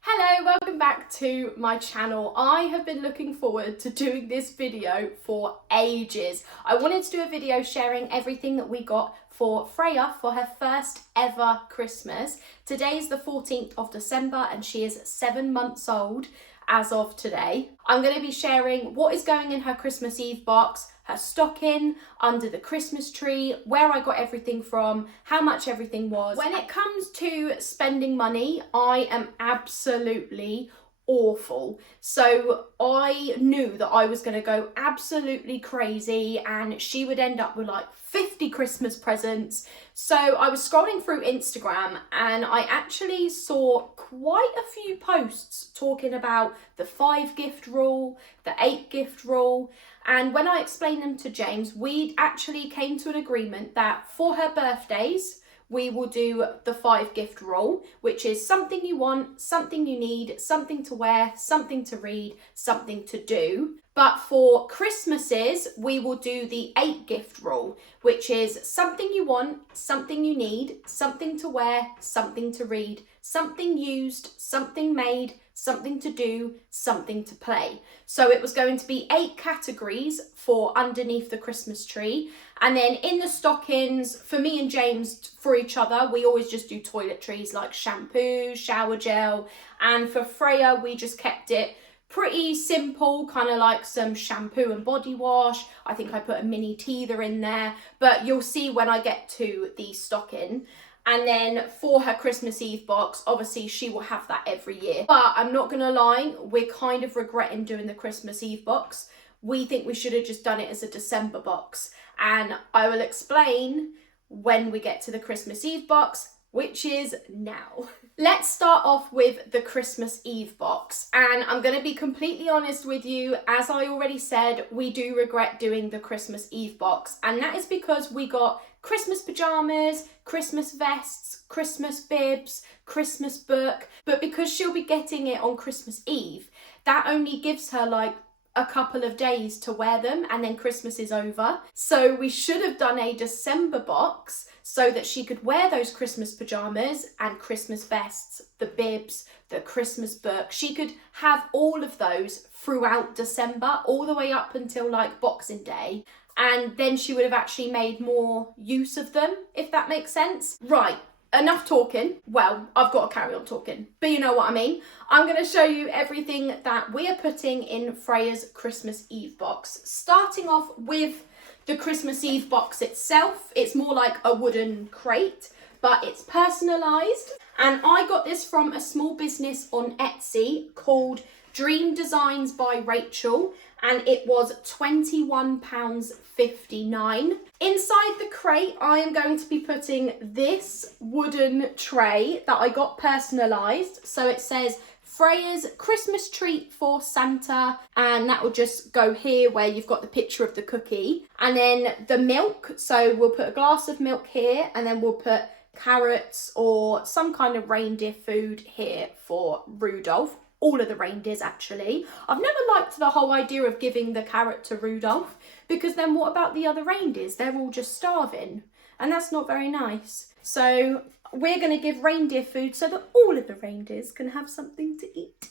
Hello, welcome back to my channel. I have been looking forward to doing this video for ages. I wanted to do a video sharing everything that we got for Freya for her first ever Christmas. Today is the 14th of December and she is 7 months old as of today. I'm going to be sharing what is going in her Christmas Eve box, her stocking, under the Christmas tree, where I got everything from, how much everything was. When it comes to spending money, I am absolutely awful. So I knew that I was going to go absolutely crazy and she would end up with like 50 Christmas presents. So I was scrolling through Instagram and I actually saw quite a few posts talking about the 5 gift rule, the 8 gift rule. And when I explained them to James, we actually came to an agreement that for her birthdays, we will do the 5 gift rule, which is something you want, something you need, something to wear, something to read, something to do. But for Christmases, we will do the 8 gift rule, which is something you want, something you need, something to wear, something to read, something used, something made, something to do, something to play. So it was going to be 8 categories for underneath the Christmas tree. And then in the stockings, for me and James, for each other, we always just do toiletries like shampoo, shower gel. And for Freya, we just kept it pretty simple, kind of like some shampoo and body wash. I think I put a mini teether in there, but you'll see when I get to the stocking. And then for her Christmas Eve box, obviously she will have that every year. But I'm not gonna lie, we're kind of regretting doing the Christmas Eve box. We think we should have just done it as a December box. And I will explain when we get to the Christmas Eve box, which is now. Let's start off with the Christmas Eve box. And I'm going to be completely honest with you, as I already said, we do regret doing the Christmas Eve box. And that is because we got Christmas pajamas, Christmas vests, Christmas bibs, Christmas book. But because she'll be getting it on Christmas Eve, that only gives her like a couple of days to wear them and then Christmas is over. So we should have done a December box so that she could wear those Christmas pajamas and Christmas vests, the bibs, the Christmas book. She could have all of those throughout December, all the way up until like Boxing Day. And then she would have actually made more use of them, if that makes sense. Right. Enough talking. Well, I've got to carry on talking, but you know what I mean. I'm going to show you everything that we are putting in Freya's Christmas Eve box. Starting off with the Christmas Eve box itself. It's more like a wooden crate, but it's personalised. And I got this from a small business on Etsy called Dream Designs by Rachel. And it was £21.59. Inside the crate, I am going to be putting this wooden tray that I got personalised. So it says Freya's Christmas treat for Santa, and that will just go here where you've got the picture of the cookie. And then the milk, so we'll put a glass of milk here, and then we'll put carrots or some kind of reindeer food here for Rudolph. All of the reindeers, actually. I've never liked the whole idea of giving the carrot to Rudolph, because then what about the other reindeers? They're all just starving, and that's not very nice. So we're going to give reindeer food so that all of the reindeers can have something to eat.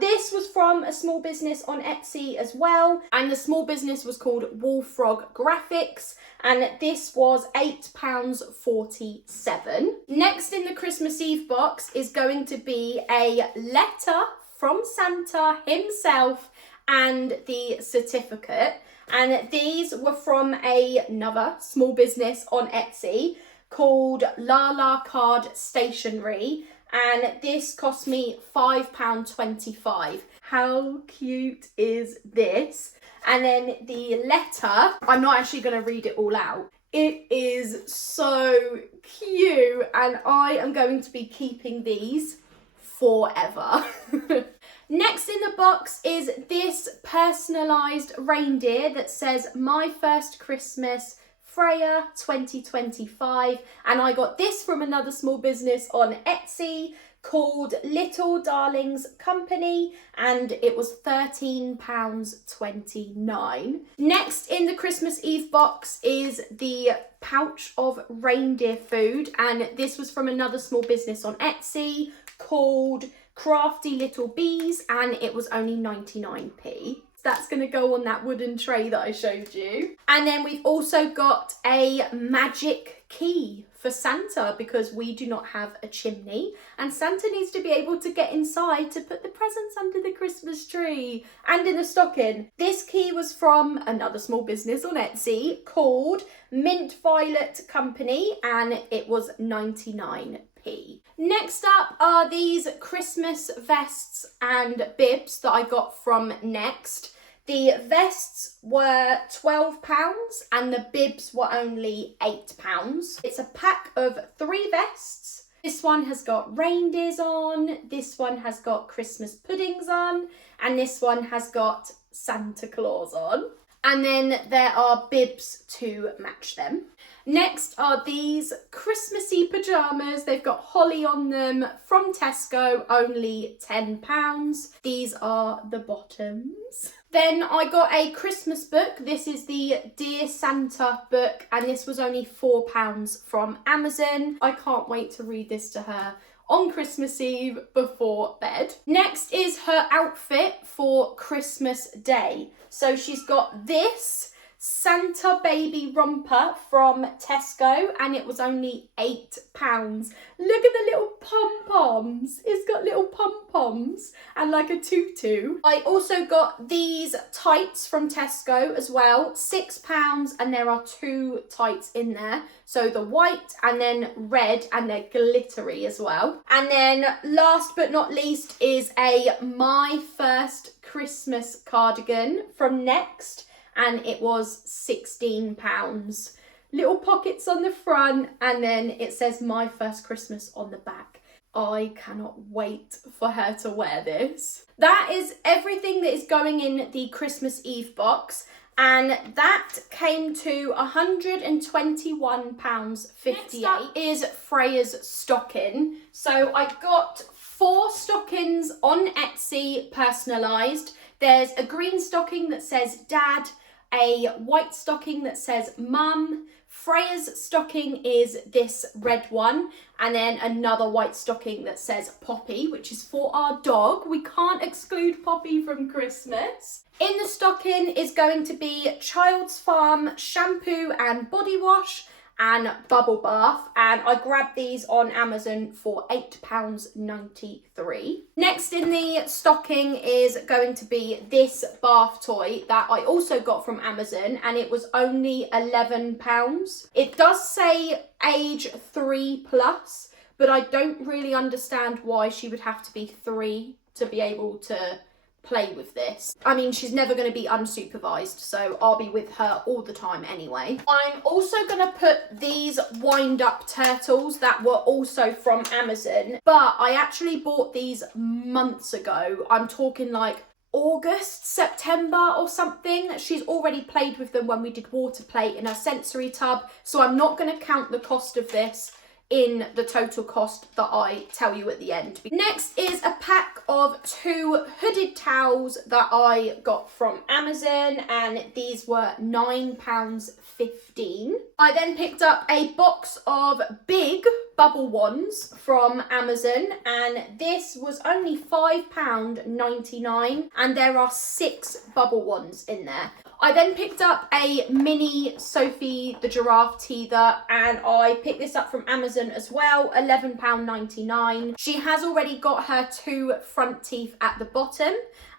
This was from a small business on Etsy as well, and the small business was called Woolfrog Graphics, and this was £8.47. Next in the Christmas Eve box is going to be a letter from Santa himself and the certificate, and these were from another small business on Etsy called Lala Card Stationery, and this cost me £5.25. How cute is this? And then the letter, I'm not actually going to read it all out. It is so cute, and I am going to be keeping these forever. Next in the box is this personalised reindeer that says My First Christmas Freya 2025, and I got this from another small business on Etsy called Little Darlings Company, and it was £13.29. Next in the Christmas Eve box is the pouch of reindeer food, and this was from another small business on Etsy called crafty little bees, and it was only 99p. That's going to go on that wooden tray that I showed you. And then we've also got a magic key for Santa, because we do not have a chimney and Santa needs to be able to get inside to put the presents under the Christmas tree and in the stocking. This key was from another small business on Etsy called Mint Violet Company, and it was 99p. Next up are these Christmas vests and bibs that I got from Next. The vests were £12 and the bibs were only £8. It's a pack of 3 vests. This one has got reindeers on, this one has got Christmas puddings on, and this one has got Santa Claus on. And then there are bibs to match them. Next are these Christmassy pyjamas. They've got holly on them from Tesco, only £10. These are the bottoms. Then I got a Christmas book. This is the Dear Santa book, and this was only £4 from Amazon. I can't wait to read this to her on Christmas Eve before bed. Next is her outfit for Christmas Day. So she's got this Santa baby romper from Tesco, and it was only £8. Look at the little pom-poms. It's got little pom-poms and like a tutu. I also got these tights from Tesco as well, £6, and there are 2 tights in there. So the white and then red, and they're glittery as well. And then last but not least is a My First Christmas cardigan from Next, and it was £16. Little pockets on the front, and then it says My First Christmas on the back. I cannot wait for her to wear this. That is everything that is going in the Christmas Eve box, and that came to £121.58. Next up is Freya's stocking. So I got 4 stockings on Etsy personalised. There's a green stocking that says Dad, a white stocking that says Mum. Freya's stocking is this red one, and then another white stocking that says Poppy, which is for our dog. We can't exclude Poppy from Christmas. In the stocking is going to be Child's Farm shampoo and body wash and bubble bath, and I grabbed these on Amazon for £8.93. Next in the stocking is going to be this bath toy that I also got from Amazon, and it was only £11. It does say age 3+, but I don't really understand why she would have to be 3 to be able to play with this. I mean, she's never going to be unsupervised, so I'll be with her all the time anyway. I'm also going to put these wind-up turtles that were also from Amazon, but I actually bought these months ago. I'm talking like August, September or something. She's already played with them when we did water play in her sensory tub, so I'm not going to count the cost of this in the total cost that I tell you at the end. Next is a pack of 2 hooded towels that I got from Amazon, and these were £9.15. I then picked up a box of big bubble wands from Amazon, and this was only £5.99, and there are 6 bubble wands in there. I then picked up a mini Sophie the Giraffe teether, and I picked this up from Amazon as well, £11.99. She has already got her 2 front teeth at the bottom,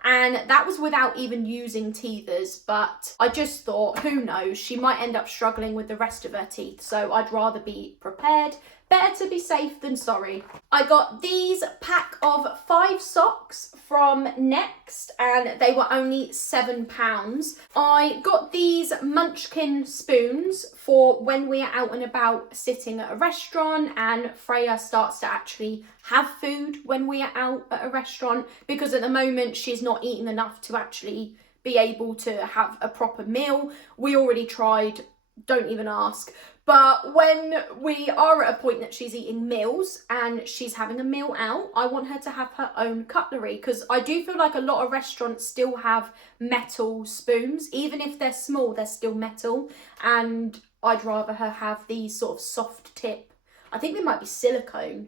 and that was without even using teethers, but I just thought, who knows, she might end up struggling with the rest of her teeth, so I'd rather be prepared. Better to be safe than sorry. I got these pack of 5 socks from Next, and they were only £7. I got these Munchkin spoons for when we are out and about sitting at a restaurant, and Freya starts to actually have food when we are out at a restaurant, because at the moment she's not eating enough to actually be able to have a proper meal. We already tried, don't even ask. But when we are at a point that she's eating meals and she's having a meal out, I want her to have her own cutlery, because I do feel like a lot of restaurants still have metal spoons. Even if they're small, they're still metal. And I'd rather her have these sort of soft tip. I think they might be silicone,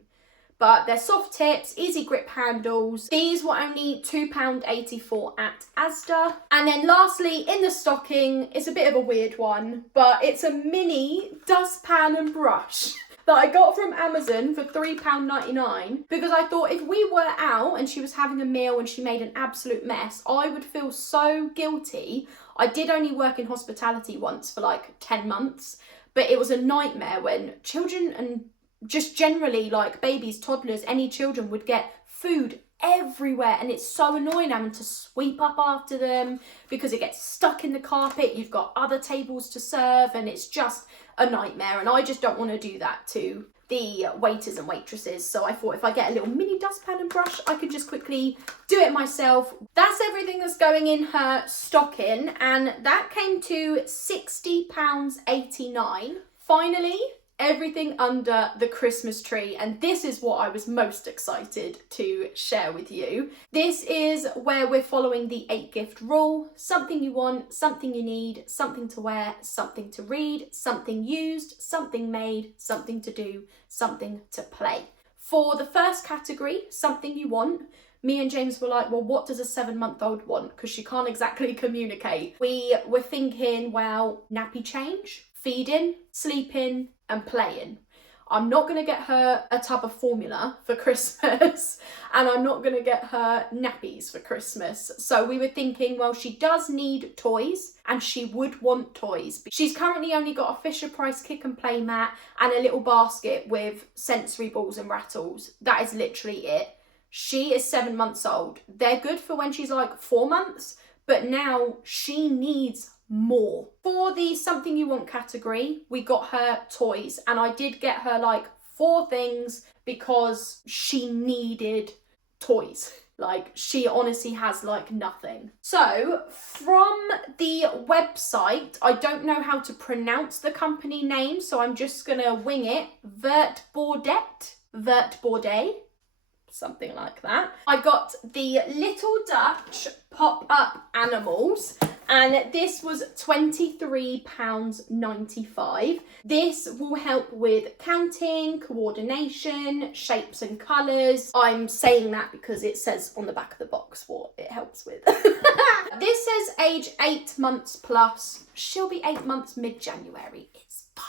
but they're soft tips, easy grip handles. These were only £2.84 at Asda. And then lastly, in the stocking, it's a bit of a weird one, but it's a mini dustpan and brush that I got from Amazon for £3.99 because I thought if we were out and she was having a meal and she made an absolute mess, I would feel so guilty. I did only work in hospitality once for like 10 months, but it was a nightmare when children and just generally like babies, toddlers, any children would get food everywhere, and it's so annoying having to sweep up after them because it gets stuck in the carpet. You've got other tables to serve and it's just a nightmare, and I just don't want to do that to the waiters and waitresses. So I thought if I get a little mini dustpan and brush, I could just quickly do it myself. That's everything that's going in her stocking, and that came to £60.89. Finally, everything under the Christmas tree, and this is what I was most excited to share with you. This is where we're following the 8-gift rule. Something you want, something you need, something to wear, something to read, something used, something made, something to do, something to play. For the first category, something you want, me and James were like, well, what does a 7-month-old want? Because she can't exactly communicate. We were thinking, well, nappy change, feeding, sleeping, and playing. I'm not going to get her a tub of formula for Christmas, and I'm not going to get her nappies for Christmas. So we were thinking, well, she does need toys, and she would want toys. She's currently only got a Fisher-Price kick and play mat and a little basket with sensory balls and rattles. That is literally it. She is 7 months old. They're good for when she's like 4 months, but now she needs more. For the something you want category, we got her toys, and I did get her like 4 things because she needed toys. Like, she honestly has like nothing. So from the website, I don't know how to pronounce the company name, so I'm just gonna wing it. Vert Bordet, something like that. I got the Little Dutch pop-up animals, and this was £23.95. This will help with counting, coordination, shapes and colours. I'm saying that because it says on the back of the box what it helps with. This says age 8 months plus. She'll be 8 months mid-January. It's fine.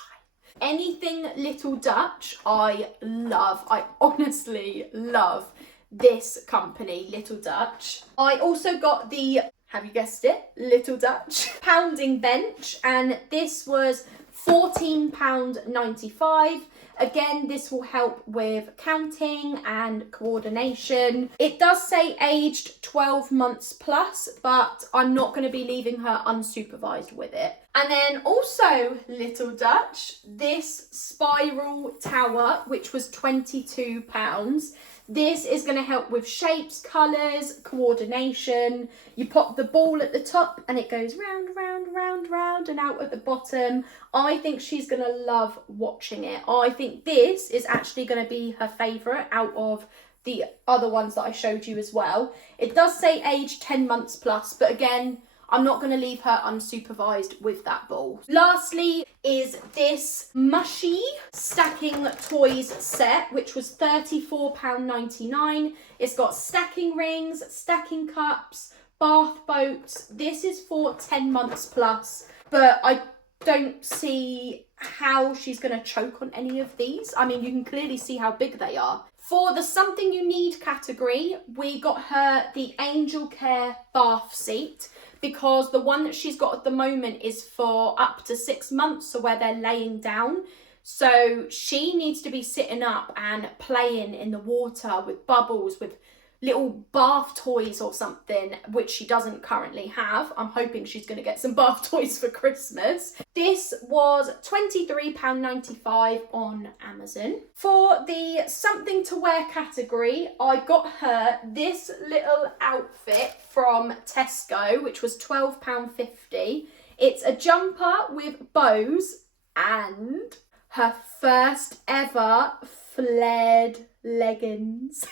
Anything Little Dutch, I love. I honestly love this company, Little Dutch. I also got the, have you guessed it, Little Dutch pounding bench, and this was £14.95. Again, this will help with counting and coordination. It does say aged 12 months plus, but I'm not going to be leaving her unsupervised with it. And then also Little Dutch, this spiral tower, which was £22. This is going to help with shapes, colours, coordination. You pop the ball at the top and it goes round, round, round, round and out at the bottom. I think she's going to love watching it. I think this is actually going to be her favourite out of the other ones that I showed you as well. It does say age 10 months plus, but again, I'm not going to leave her unsupervised with that ball. Lastly is this mushy stacking toys set, which was £34.99. It's got stacking rings, stacking cups, bath boats. This is for 10 months plus, but I don't see how she's going to choke on any of these. I mean, you can clearly see how big they are. For the something you need category, we got her the Angel Care bath seat, because the one that she's got at the moment is for up to 6 months, so where they're laying down. So she needs to be sitting up and playing in the water with bubbles, with little bath toys or something, which she doesn't currently have. I'm hoping she's going to get some bath toys for Christmas. This was £23.95 on Amazon. For the something to wear category, I got her this little outfit from Tesco, which was £12.50. It's a jumper with bows and her first ever flared leggings.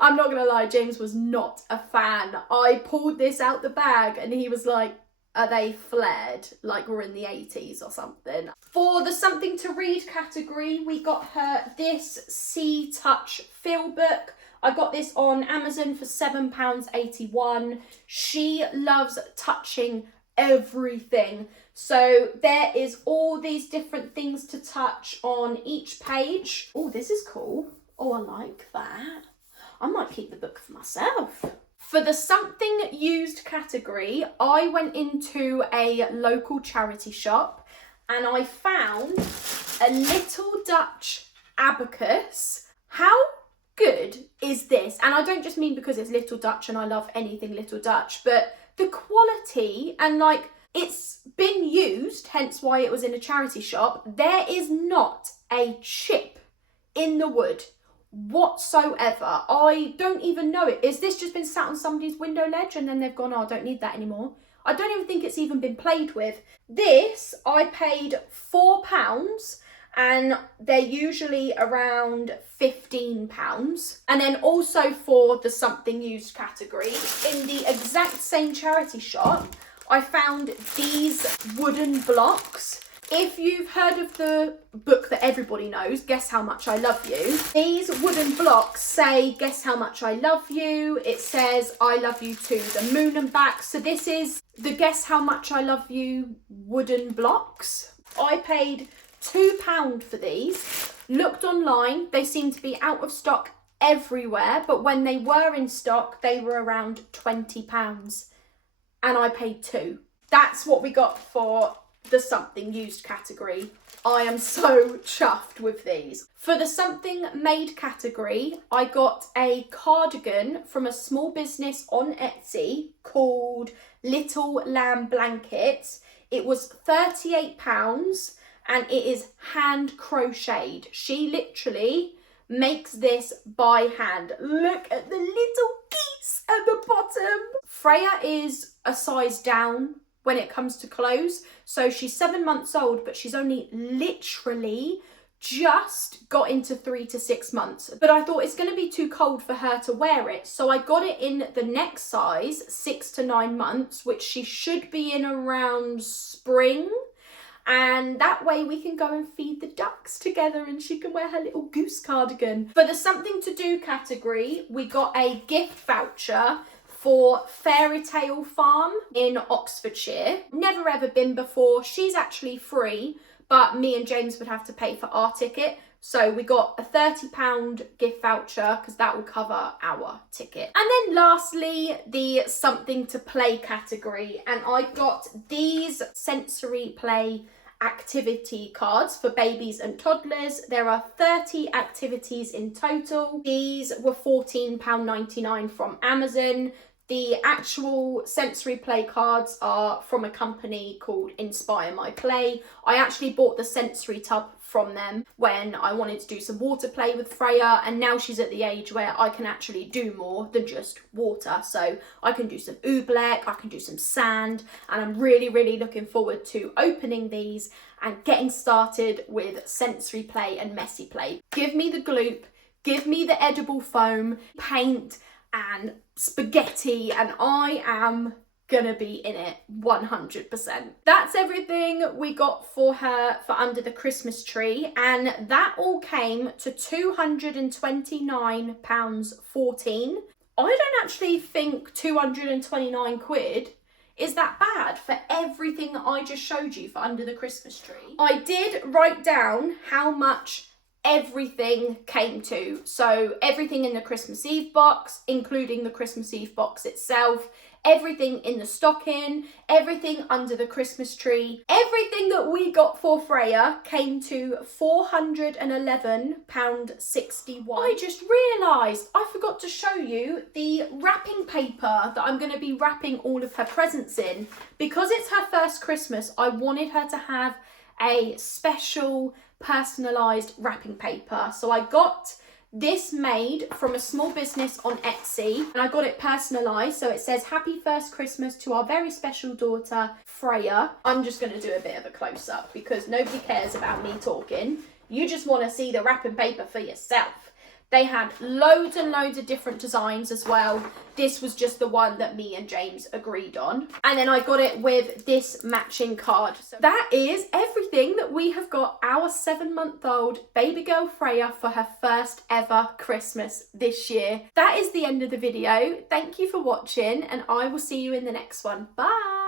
I'm not gonna lie, James was not a fan. I pulled this out the bag and he was like, are they flared like we're in the 80s or something? For the something to read category, we got her this Sea Touch Feel book. I got this on Amazon for £7.81. She loves touching everything. So there is all these different things to touch on each page. Oh, this is cool. Oh, I like that. I might keep the book for myself. For the something used category, I went into a local charity shop and I found a little Dutch abacus. How good is this? And I don't just mean because it's Little Dutch and I love anything Little Dutch, but the quality and like it's been used, hence why it was in a charity shop. There is not a chip in the wood whatsoever. I don't even know it. Is this just been sat on somebody's window ledge and then they've gone, oh, I don't need that anymore? I don't even think it's even been played with. This, I paid £4 and they're usually around £15. And then also for the something used category, in the exact same charity shop, I found these wooden blocks. If you've heard of the book that everybody knows, Guess How Much I Love You, these wooden blocks say, guess how much I love you. It says, I love you to the moon and back. So this is the Guess How Much I Love You wooden blocks. I paid £2 for these. Looked online, they seem to be out of stock everywhere, but when they were in stock, they were around £20. And I paid £2. That's what we got for the something used category. I am so chuffed with these. For the something made category, I got a cardigan from a small business on Etsy called Little Lamb Blankets. It was £38 and it is hand crocheted. She literally makes this by hand. Look at the little geese at the bottom. Freya is a size down when it comes to clothes. So she's 7 months old, but she's only literally just got into 3 to 6 months. But I thought it's going to be too cold for her to wear it. So I got it in the next size, 6 to 9 months, which she should be in around spring. And that way we can go and feed the ducks together and she can wear her little goose cardigan. For the something to do category, we got a gift voucher for Fairy Tale Farm in Oxfordshire. Never ever been before. She's actually free, but me and James would have to pay for our ticket. So we got a £30 gift voucher because that will cover our ticket. And then lastly, the something to play category. And I got these sensory play activity cards for babies and toddlers. There are 30 activities in total. These were £14.99 from Amazon. The actual sensory play cards are from a company called Inspire My Play. I actually bought the sensory tub from them when I wanted to do some water play with Freya, and now she's at the age where I can actually do more than just water. So I can do some oobleck, I can do some sand, and I'm really looking forward to opening these and getting started with sensory play and messy play. Give me the gloop, give me the edible foam, paint and spaghetti, and I am gonna be in it 100%. That's everything we got for her for under the Christmas tree, and that all came to £229.14. I don't actually think 229 quid is that bad for everything that I just showed you for under the Christmas tree. I did write down how much everything came to. So everything in the Christmas Eve box, including the Christmas Eve box itself, everything in the stocking, everything under the Christmas tree, everything that we got for Freya came to £411.61. I just realised I forgot to show you the wrapping paper that I'm going to be wrapping all of her presents in. Because it's her first Christmas, I wanted her to have a special personalised wrapping paper. So I got this made from a small business on Etsy, and I got it personalised. So it says, happy first Christmas to our very special daughter, Freya. I'm just going to do a bit of a close-up because nobody cares about me talking. You just want to see the wrapping paper for yourself. They had loads and loads of different designs as well. This was just the one that me and James agreed on. And then I got it with this matching card. So that is everything that we have got our 7-month-old baby girl Freya for her first ever Christmas this year. That is the end of the video. Thank you for watching, and I will see you in the next one. Bye!